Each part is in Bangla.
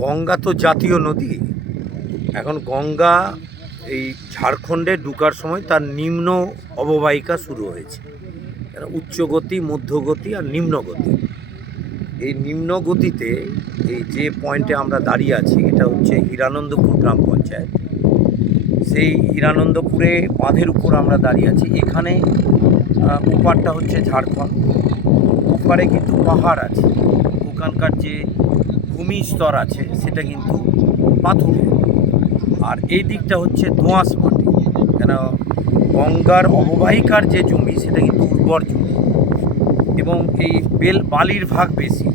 গঙ্গা তো জাতীয় নদী। এখন গঙ্গা এই ঝাড়খণ্ডে ঢুকার সময় তার নিম্ন অববাহিকা শুরু হয়েছে। এরা উচ্চ গতি মধ্যগতি আর নিম্ন গতি এই নিম্ন গতিতে এই যে পয়েন্টে আমরা দাঁড়িয়ে আছি, এটা হচ্ছে হিরানন্দপুর গ্রাম পঞ্চায়েত। সেই হিরানন্দপুরে বাঁধের উপর আমরা দাঁড়িয়ে আছি। এখানে ওপারটা হচ্ছে ঝাড়খণ্ড। ওপারে কিন্তু পাহাড় আছে। ওখানকার যে ভূমি স্তর আছে, সেটা কিন্তু পাথুরে। আর এই দিকটা হচ্ছে দোঁয়াশ মাটি। কেন? গঙ্গার অববাহিকার যে জমি, সেটা কিন্তু উর্বর জমি। এবং এই বেল, বালির ভাগ বেশি।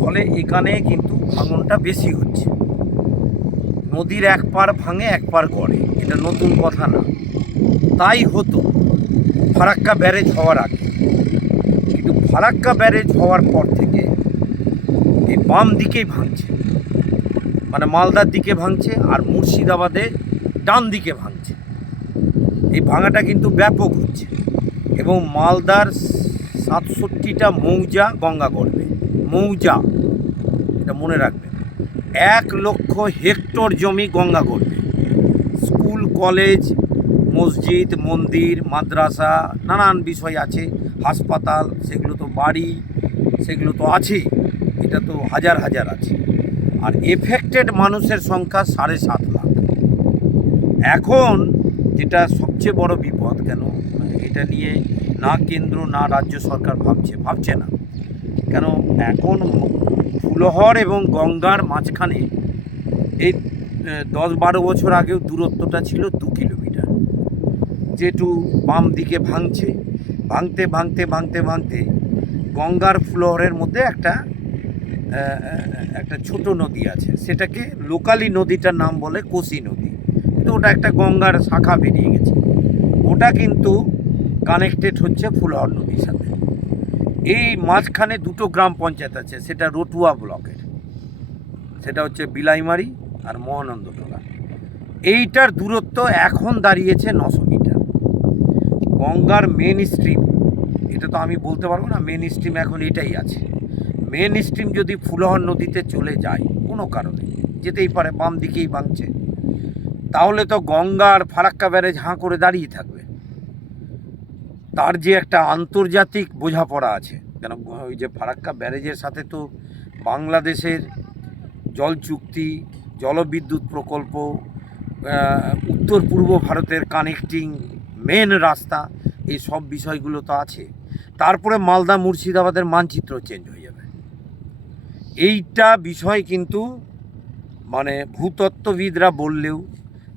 ফলে এখানে কিন্তু ভাঙনটা বেশি হচ্ছে। নদীর এক পার ভাঙে, এক পার গড়ে। এটা নতুন কথা না। তাই হতো ফারাক্কা ব্যারেজ হওয়ার আগে। কিন্তু ফারাক্কা ব্যারেজ হওয়ার পর থেকে এই বাম দিকেই ভাঙছে। মানে মালদার দিকে ভাঙছে আর মুর্শিদাবাদে ডান দিকে ভাঙছে। এই ভাঙাটা কিন্তু ব্যাপক হচ্ছে এবং মালদার সাতষট্টিটা মৌজা গঙ্গা করবে। মৌজা, এটা মনে রাখবেন। এক লক্ষ হেক্টর জমি গঙ্গা করবে। স্কুল, কলেজ, মসজিদ, মন্দির, মাদ্রাসা, নানান বিষয় আছে। হাসপাতাল, সেগুলো তো বাড়ি, সেগুলো তো আছেই। এটা তো হাজার হাজার আছে। আর এফেক্টেড মানুষের সংখ্যা সাড়ে সাত লাখ। এখন যেটা সবচেয়ে বড় বিপদ কেন? এটা নিয়ে না কেন্দ্র, না রাজ্য সরকার ভাবছে ভাবছে না। কেন? এখন ফুলহর এবং গঙ্গার মাঝখানে এই দশ বারো বছর আগেও দূরত্বটা ছিল দু কিলোমিটার। যেটু বাম দিকে ভাঙছে, ভাঙতে ভাঙতে ভাঙতে ভাঙতে গঙ্গার ফ্লোরের মধ্যে একটা একটা ছোট নদী আছে। সেটাকে লোকালি নদীটার নাম বলে কোসি নদী। কিন্তু ওটা একটা গঙ্গার শাখা বেরিয়ে গেছে। ওটা কিন্তু কানেক্টেড হচ্ছে ফুলহর নদীর সাথে। এই মাঝখানে দুটো গ্রাম পঞ্চায়েত আছে, সেটা রটুয়া ব্লকের। সেটা হচ্ছে বিলাইমারি আর মহানন্দটোলা এইটার দূরত্ব এখন দাঁড়িয়েছে নশো মিটার। গঙ্গার মেন স্ট্রিম এটা তো আমি বলতে পারব না মেন স্ট্রিম এখন এটাই আছে। মেন স্ট্রিম যদি ফুলহর নদীতে চলে যায়, কোনো কারণে, যেতেই পারে, বাম দিকেই ভাঙছে, তাহলে তো গঙ্গার ফারাক্কা ব্যারেজ হাঁ করে দাঁড়িয়ে থাকবে। তার যে একটা আন্তর্জাতিক বোঝাপড়া আছে, কেন ওই যে ফারাক্কা ব্যারেজের সাথে তো বাংলাদেশের জল চুক্তি, জলবিদ্যুৎ প্রকল্প উত্তর পূর্ব ভারতের কানেক্টিং মেন রাস্তা, এই সব বিষয়গুলো তো আছে। তারপরে মালদা মুর্শিদাবাদের মানচিত্র চেঞ্জ হয়ে যাবে। এইটা বিষয় কিন্তু মানে ভূতত্ত্ববিদরা বললেও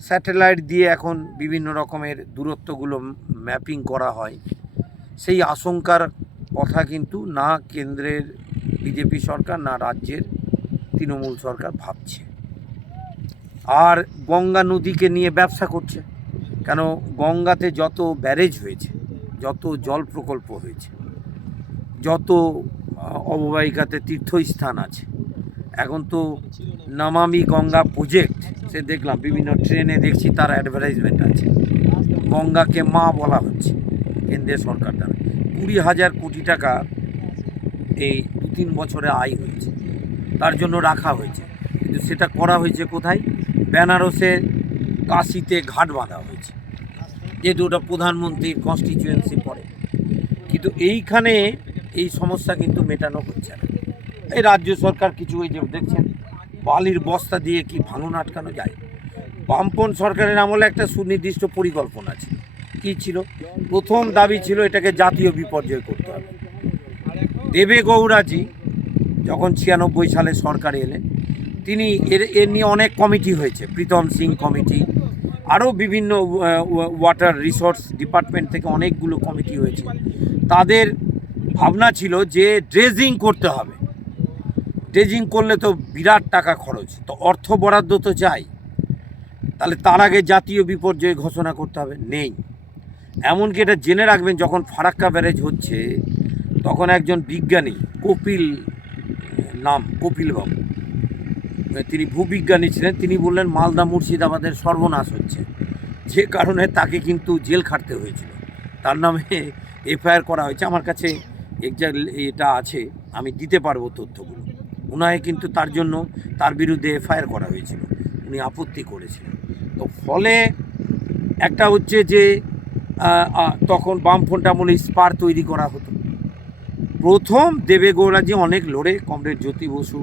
স্যাটেলাইট দিয়ে এখন বিভিন্ন রকমের দূরত্বগুলো ম্যাপিং করা হয়। সেই আশঙ্কার কথা কিন্তু না কেন্দ্রের বিজেপি সরকার, না রাজ্যের তৃণমূল সরকার ভাবছে। আর গঙ্গা নদীকে নিয়ে ব্যবসা করছে, কেন গঙ্গাতে যত ব্যারেজ হয়েছে, যত জল প্রকল্প হয়েছে, যত অববাহিকাতে তীর্থস্থান আছে। এখন তো নামামি গঙ্গা প্রজেক্ট সে দেখলাম, বিভিন্ন ট্রেনে দেখছি তার অ্যাডভার্টাইজমেন্ট আছে। গঙ্গাকে মা বলা হচ্ছে কেন্দ্রের সরকার দ্বারা। কুড়ি হাজার কোটি টাকা এই দু তিন বছরে আয় হয়েছে, তার জন্য রাখা হয়েছে। কিন্তু সেটা করা হয়েছে কোথায়? বেনারসে কাশিতে ঘাট বাঁধা হয়েছে, যেহেতু ওটা প্রধানমন্ত্রীর কনস্টিটিউয়েন্সি পড়ে। কিন্তু এইখানে এই সমস্যা কিন্তু মেটানো হচ্ছে না। এই রাজ্য সরকার কিছু এই যে দেখছেন, বালির বস্তা দিয়ে কি ভাঙন আটকানো যায়? বামপন সরকারের আমলে একটা সুনির্দিষ্ট পরিকল্পনা ছিল কি ছিল? প্রথম দাবি ছিল এটাকে জাতীয় বিপর্যয় করতে হবে। দেবে গৌড়াজি যখন ছিয়ানব্বই সালে সরকারে এলেন, তিনি এর এর নিয়ে অনেক কমিটি হয়েছে, প্রীতম সিং কমিটি, আরও বিভিন্ন ওয়াটার রিসোর্স ডিপার্টমেন্ট থেকে অনেকগুলো কমিটি হয়েছে। তাদের ভাবনা ছিল যে ড্রেজিং করতে হবে। ড্রেজিং করলে তো বিরাট টাকা খরচ, তো অর্থ বরাদ্দ তো চাই। তাহলে তার আগে জাতীয় বিপর্যয় ঘোষণা করতে হবে, নেই। এমনকি এটা জেনে রাখবেন, যখন ফারাক্কা ব্যারেজ হচ্ছে, তখন একজন বিজ্ঞানী, কপিল, নাম কপিল বাবু, তিনি ভূবিজ্ঞানী ছিলেন, তিনি বললেন, মালদা মুর্শিদাবাদের সর্বনাশ হচ্ছে। যে কারণে তাকে কিন্তু জেল খাটতে হয়েছিল। তার নামে এফআইআর করা হয়েছে। আমার কাছে এক্সাক্ট এটা আছে, আমি দিতে পারব তথ্যগুলো। উনায় কিন্তু তার জন্য তার বিরুদ্ধে এফআইআর করা হয়েছিল। উনি আপত্তি করেছিলেন। তো ফলে একটা হচ্ছে যে তখন বামফ্রন্ট আমলে স্পার তৈরি করা হতো। প্রথম দেবেগৌড়াজি অনেক লড়ে, কমরেড জ্যোতি বসু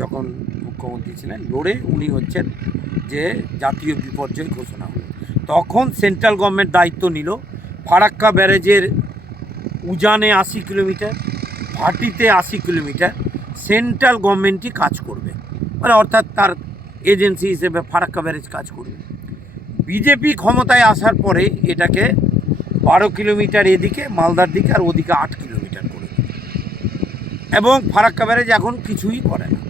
যখন মুখ্যমন্ত্রী ছিলেন, লড়ে উনি হচ্ছেন যে জাতীয় বিপর্যয় ঘোষণা হলো। তখন সেন্ট্রাল গভর্নমেন্ট দায়িত্ব নিল। ফারাক্কা ব্যারেজের উজানে আশি কিলোমিটার, ভাটিতে আশি কিলোমিটার, সেন্ট্রাল গভর্নমেন্টই কাজ করবে। মানে অর্থাৎ তার এজেন্সি হিসেবে ফারাক্কা ব্যারেজ কাজ করবে। বিজেপি ক্ষমতায় আসার পরে এটাকে বারো কিলোমিটার এদিকে, মালদার দিকে, আর ওদিকে আট কিলোমিটার করে এবং ফারাক্কা ব্যারেজ এখন কিছুই করে না।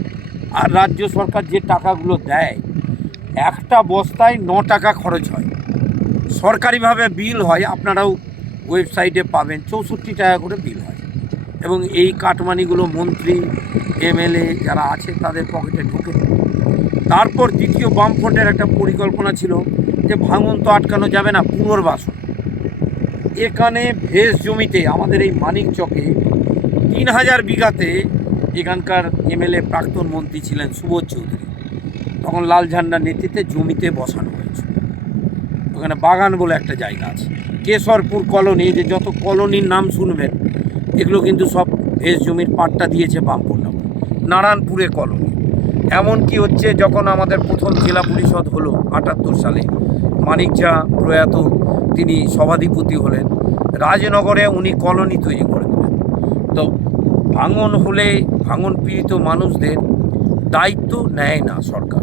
আর রাজ্য সরকার যে টাকাগুলো দেয়, একটা বস্তায় ন টাকা খরচ হয়। সরকারিভাবে বিল হয়, আপনারাও ওয়েবসাইটে পাবেন চৌষট্টি টাকা করে বিল হয়। এবং এই কাটমানিগুলো মন্ত্রী, এমএলএ যারা আছে তাদের পকেটে ঢুকে তারপর দ্বিতীয় বামফ্রন্টের একটা পরিকল্পনা ছিল যে ভাঙন তো আটকানো যাবে না, পুনর্বাসন। এখানে ভেস জমিতে আমাদের এই মানিক চকে তিন হাজার বিঘাতে এখানকার এমএলএ প্রাক্তন মন্ত্রী ছিলেন সুবোধ চৌধুরী। তখন লাল ঝান্ডার নেতৃত্বে জমিতে বসানো হয়েছে ওখানে বাগান বলে একটা জায়গা আছে। কেশরপুর কলোনি, যে যত কলোনির নাম শুনবেন, এগুলো কিন্তু সব ভেস জমির পাট্টা দিয়েছে বামপুর নাম নারায়ণপুরে কলোনি। এমন কি হচ্ছে যখন আমাদের প্রথম জেলা পরিষদ হলো আটাত্তর সালে, মানিক ঝা প্রয়াত তিনি সভাধিপতি হলেন, রাজনগরে উনি কলোনি তৈরি করে দিলেন। তো ভাঙন হলে ভাঙন পীড়িত মানুষদের দায়িত্ব নেয় না সরকার।